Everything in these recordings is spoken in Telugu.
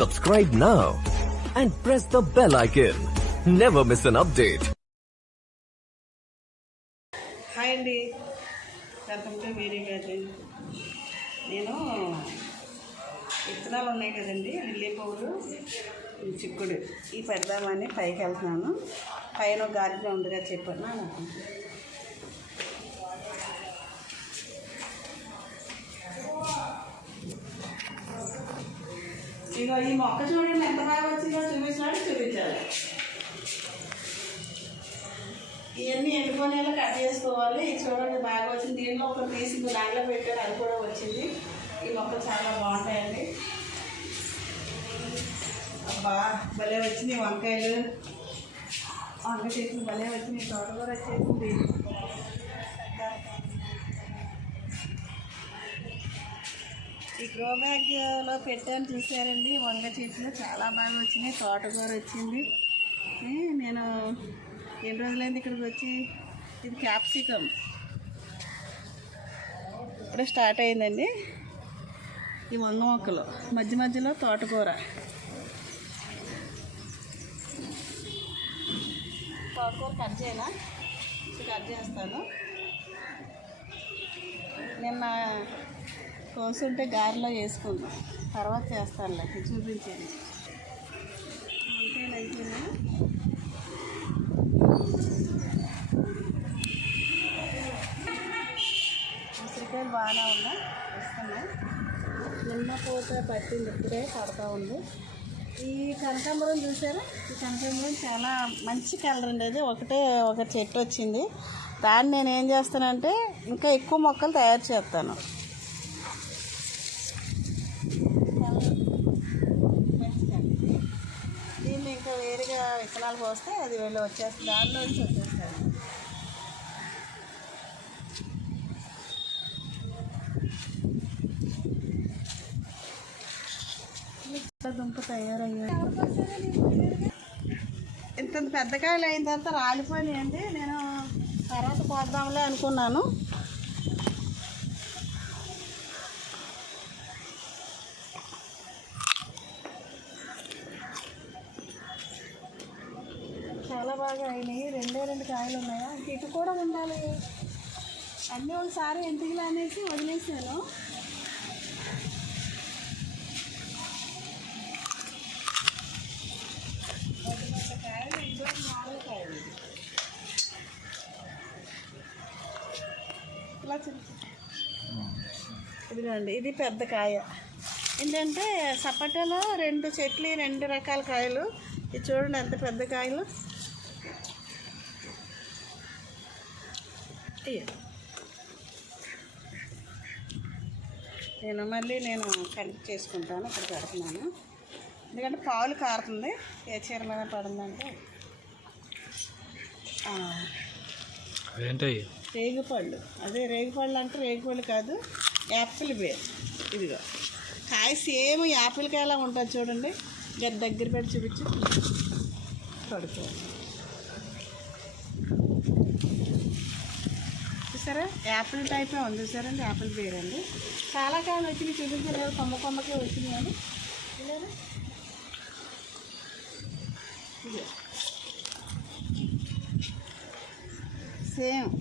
Subscribe now and press the bell icon. Never miss an update. Hi అండి, వెల్కమ్ టు వీరీ గార్డెన్. నేను విత్తనాలు ఉన్నాయి కదండి, లిల్లీ పువ్వులు, చిక్కుడు, ఈ పెడదామని పైకి వెళ్తున్నాను. పైన గార్డెన్ ఉందిగా చెప్పాను నాకు. ఇక ఈ మొక్క చూడండి ఎంత బాగా వచ్చిందో, చూపించాలి. ఇవన్నీ ఎండుకొనేలా కట్ చేసుకోవాలి. చూడండి బాగా వచ్చింది. దీంట్లో ఒక పీస్ దాంట్లో పెట్టారు, అది కూడా వచ్చింది. ఈ మొక్కలు చాలా బాగుంటాయండి. అబ్బా భలే వచ్చింది వంకాయలు, వంకాయ చెట్లు భలే వచ్చినాయి. తోట కూడా వచ్చేసింది. ఈ గ్రో బ్యాగ్లో పెట్టాను చూసారండి. వంగ చెట్లు చాలా బాగా వచ్చినాయి. తోటకూర వచ్చింది. నేను ఎన్ని రోజులైంది ఇక్కడికి వచ్చి. ఇది క్యాప్సికమ్ ఇప్పుడే స్టార్ట్ అయిందండి. ఈ వంగ మొక్కలు మధ్య మధ్యలో తోటకూర. తోటకూర కట్ చేయాలా? కట్ చేస్తాను. నిన్న కోసుంటే గారెలో వేసుకుందాం, తర్వాత చేస్తానులే. చూపించాను వంకాయలు అయిపోయినా. ఉసిరికాయలు బాగానే ఉన్నాయి, వస్తున్నాయి. నిన్న పూత పట్టింది, ఇప్పుడే పడతా ఉంది. ఈ కనకాంబరం చూసారా? ఈ కనకాంబరం చాలా మంచి కలర్ అండి. అది ఒక చెట్టు వచ్చింది. దాన్ని నేను ఏం చేస్తానంటే ఇంకా ఎక్కువ మొక్కలు తయారు చేస్తాను. దీన్ని ఇంకా వేరేగా విత్తనాలు పోస్తే అది వెళ్ళి వచ్చేస్తుంది, దానిలో వచ్చేస్తాను. దుంప తయారయ్యాయి. ఇంత పెద్ద కాయలు అయిన తర్వాత రాలిపోయినాయండి. నేను తర్వాత పోద్దాంలే అనుకున్నాను. చాలా బాగా అయినాయి. రెండు కాయలు ఉన్నాయా? ఇటు కూడా ఉండాలి. అన్నీ ఒకసారి ఎందుకు అనేసి వదిలేసాను. ఇలా ఇదిగోండి, ఇది పెద్ద కాయ. ఏంటంటే సపోటాలో 2 చెట్లు, 2 రకాల కాయలు. ఇది చూడండి ఎంత పెద్ద కాయలు. అయ్యో, నేను కనెక్ట్ చేసుకుంటాను. ఇక్కడ పెడుతున్నాను, ఎందుకంటే పాలు కారుతుంది. ఏ చీర మీద పడిందంటే రేగిపళ్ళు. అదే రేగిపళ్ళు అంటే రేగిపళ్ళు కాదు, యాపిల్ బేర్. ఇదిగో కాయ సేమ్ యాపిల్ కాయలా ఉంటుంది చూడండి. దగ్గర పెట్టి చూపించి పడుకోవాలి. చూసారా? యాపిల్ టైపే ఉంది చూసారండి, యాపిల్ బేర్ అండి. చాలా కాయలు వచ్చినాయి, చూపించలేదు. కొమ్మకే వచ్చింది కానీ లేదా సేమ్.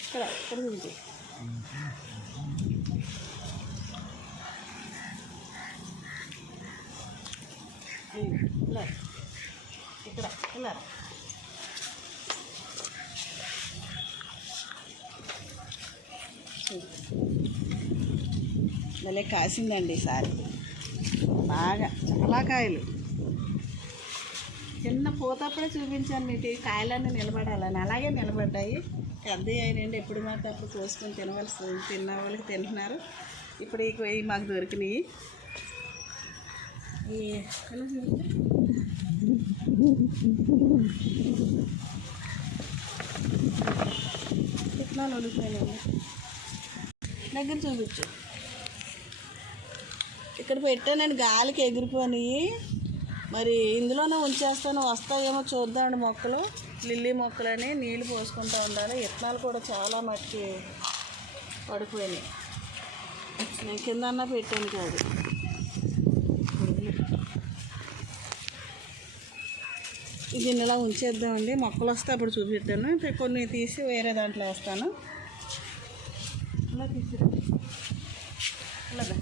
ఇక్కడ చూపించు. ఇక్కడ ఇలా భలే కాసిందండి ఈసారి బాగా. చాలా కాయలు. చిన్న పూతప్పుడే చూపించాను మీకు. ఈ కాయలన్నీ నిలబడాలని, అలాగే నిలబడ్డాయి. పెద్ద అయినండి, ఎప్పుడు మాత్రం అప్పుడు కోసుకొని తిన్న వాళ్ళకి తింటున్నారు. ఇప్పుడు ఇవి మాకు దొరికినాయి. ఎలా చూపించా? విత్తనాలు ఉడికిపోయినాయి. దగ్గర చూపించు. ఇక్కడ పెట్టానండి, గాలికి ఎగిరిపోయి మరి ఇందులోనే ఉంచేస్తాను, వస్తాయేమో చూద్దామండి. మొక్కలు లిల్లీ మొక్కలని నీళ్ళు పోసుకుంటూ ఉండాలి. విత్తనాలు కూడా చాలా మట్టి పడిపోయినాయి. నేను కిందన్నా పెట్టాను కాదు. దీన్ని ఇలా ఉంచేద్దామండి. మొక్కలు వస్తే అప్పుడు చూపిస్తాను. ఇప్పుడు కొన్ని తీసి వేరే దాంట్లో వేస్తాను. ఇలా తీసి ఇలాగా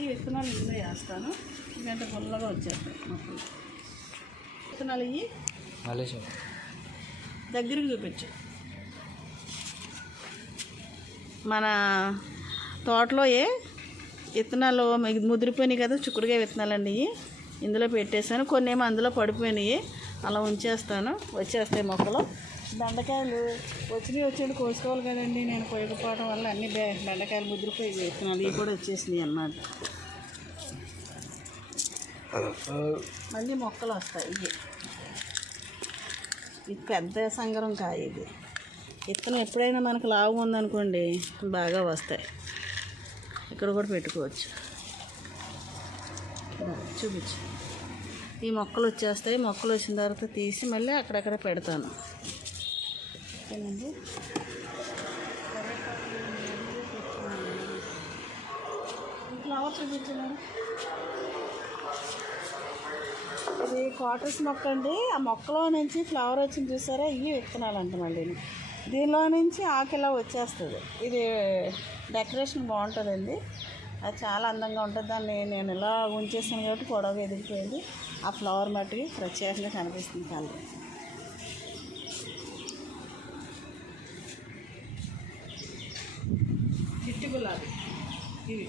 ఈ విత్తనాలు ఇందులో వేస్తాను. ఎందుకంటే పుల్లగా వచ్చేస్తాయి మొక్కలు. విత్తనాలు ఇవి దగ్గరికి చూపించు. మన తోటలో విత్తనాలు ముదిరిపోయినాయి కదా, చిక్కుడుగా విత్తనాలు అండి. ఇవి ఇందులో పెట్టేసాను. కొన్ని ఏమో అందులో పడిపోయినాయి, అలా ఉంచేస్తాను. వచ్చేస్తాయి మొక్కలు. బెండకాయలు వచ్చినట్టు కోసుకోవాలి కదండి. నేను కోయకపోవడం వల్ల అన్ని బెండకాయలు ముదిరిపోయి విత్తనాలు ఇవి కూడా వచ్చేసినాయి అన్నమాట. మళ్ళీ మొక్కలు వస్తాయి. ఇది పెద్ద సంగరం కాయ. ఇది విత్తనం ఎప్పుడైనా మనకు లావు ఉందనుకోండి బాగా వస్తాయి. ఇక్కడ కూడా పెట్టుకోవచ్చు. చూపించు. ఈ మొక్కలు వచ్చేస్తాయి. మొక్కలు వచ్చిన తర్వాత తీసి మళ్ళీ అక్కడక్కడ పెడతాను. ఓకేనండి. ఫ్లవర్ చూపించాను. ఇది కాటన్స్ మొక్క అండి. ఆ మొక్కలో నుంచి ఫ్లవర్ వచ్చింది చూసారా, ఇవి విత్తనాలు అంటామండి. దీనిలో నుంచి ఆకు ఇలా వచ్చేస్తుంది. ఇది డెకరేషన్ బాగుంటుందండి. అది చాలా అందంగా ఉంటుంది. దాన్ని నేను ఇలా ఉంచేసాను కాబట్టి పొడవుగా ఎదిగిపోయింది. ఆ ఫ్లవర్ మట్టుకి ప్రత్యేకంగా కనిపిస్తుంది కలర్. చిట్టి గులాబీ. ఇవి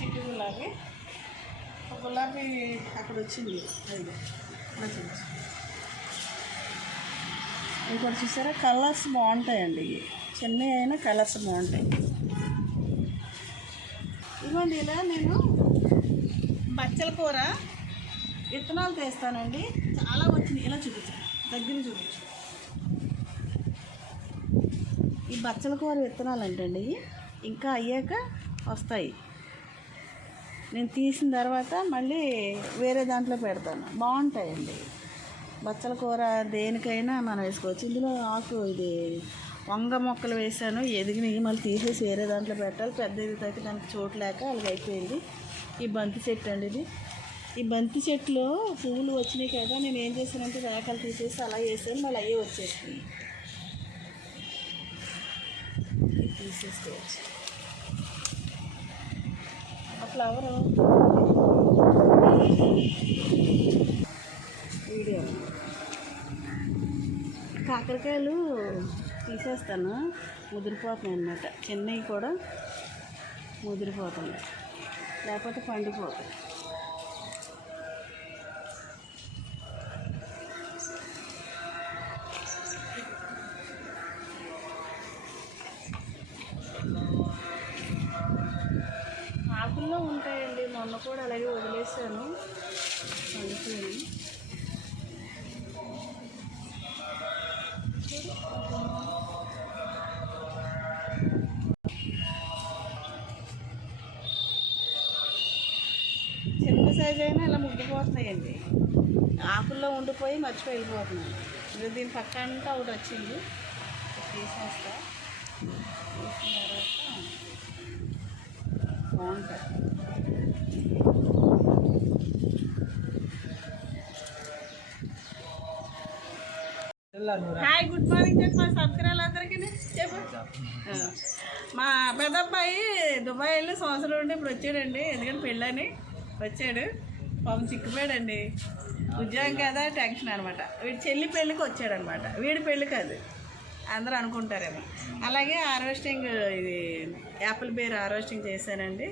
చిట్టి గులాబీ. ఒక గులాబీ అక్కడ వచ్చింది. ఇంకోటి చూసారా, కలర్స్ బాగుంటాయండి. ఇవి చిన్నవి అయినా కలర్స్ బాగుంటాయి. ఇవ్వండి. ఇలా నేను బచ్చల కూర విత్తనాలు తీస్తానండి. చాలా వచ్చినాయి. ఇలా చూపించాను, దగ్గర చూపించు. ఈ బచ్చల కూర విత్తనాలు అంటండి. ఇంకా అయ్యాక వస్తాయి. నేను తీసిన తర్వాత మళ్ళీ వేరే దాంట్లో పెడతాను. బాగుంటాయండి. బచ్చల కూర దేనికైనా మనం వేసుకోవచ్చు. ఇందులో ఆకు ఇది వంగ మొక్కలు వేసాను, ఎదిగినవి. మళ్ళీ తీసేసి వేరే దాంట్లో పెట్టాలి. పెద్ద ఎదుగుతాకి దానికి చోటు లేక అలాగ అయిపోయింది. ఈ బంతి చెట్టు అండి ఇది. ఈ బంతి చెట్టులో పువ్వులు వచ్చినాయి కదా, నేను ఏం చేశానంటే రేఖలు తీసేసి అలా వేసాను. మళ్ళీ అయ్యే వచ్చేసింది. తీసేసుకోవచ్చు. ఆ ఫ్లవరు వీడియో. కాకరకాయలు తీసేస్తాను, ముదిరిపోతున్నాయి అన్నమాట. చిన్నవి కూడా ముదిరిపోతున్నాయి, లేకపోతే పండిపోతాయి. ఆకుల్లో ఉంటాయండి. మొన్న కూడా అలాగే వదిలేసాను, పండిపోయింది. చిన్న సైజు అయినా ఇలా ముగ్గిపోతున్నాయండి. ఆకుల్లో ఉండిపోయి మర్చిపోయి వెళ్ళిపోతున్నాయి. ఇంకా దీని పక్కంతా ఒకటి వచ్చింది, తీసేస్తా. తీసిన తర్వాత బాగుంటుంది. హాయ్, గుడ్ మార్నింగ్ చెప్పు మా సబ్స్క్రైబర్లు అందరికీ. చెప్పు. మా పెద్దబ్బాయి దుబాయ్ వెళ్ళి సంవత్సరం ఉండి ఇప్పుడు వచ్చాడండి. ఎందుకంటే పెళ్ళని వచ్చాడు. పాపం చిక్కిపోయాడండి. ఉద్యోగం కదా, టెన్షన్ అనమాట. వీడి చెల్లి పెళ్ళికి వచ్చాడనమాట. వీడి పెళ్ళి కాదు, అందరూ అనుకుంటారేమో. అలాగే హార్వెస్టింగ్, ఇది యాపిల్ బేర్ హార్వెస్టింగ్ చేశానండి.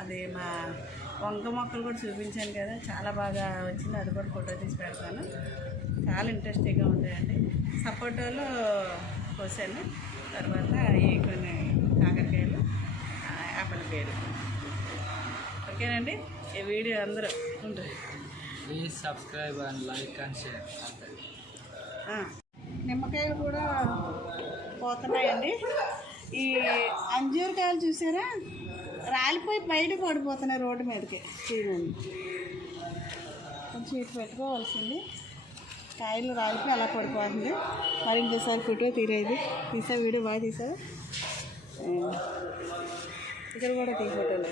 అది మా వంగ మొక్కలు కూడా చూపించాను కదా, చాలా బాగా వచ్చింది. అది కూడా ఫోటో తీసి పెడతాను. చాలా ఇంట్రెస్టింగ్గా ఉంటాయండి. సపోటాలు కోసాను. తర్వాత ఈ కొన్ని కాకరకాయలు, యాపిల్ బేరు. ఓకేనండి. ఈ వీడియో అందరూ ఉంటుంది. Please subscribe and like and share. నిమ్మకాయలు కూడా పోతున్నాయండి. ఈ అంజూరకాయలు చూసారా, రాలిపోయి బయట పడిపోతున్నాయి రోడ్డు మీదకి. చూడండి, కొంచెం ఇటు పెట్టుకోవాల్సింది. కాయలు రాలిపోయి అలా పడిపోతుంది. మరి ఇంకోసారి ఫోటో తీసా, వీడియో బాగా తీసా. ఇక్కడ కూడా ఫోటోలు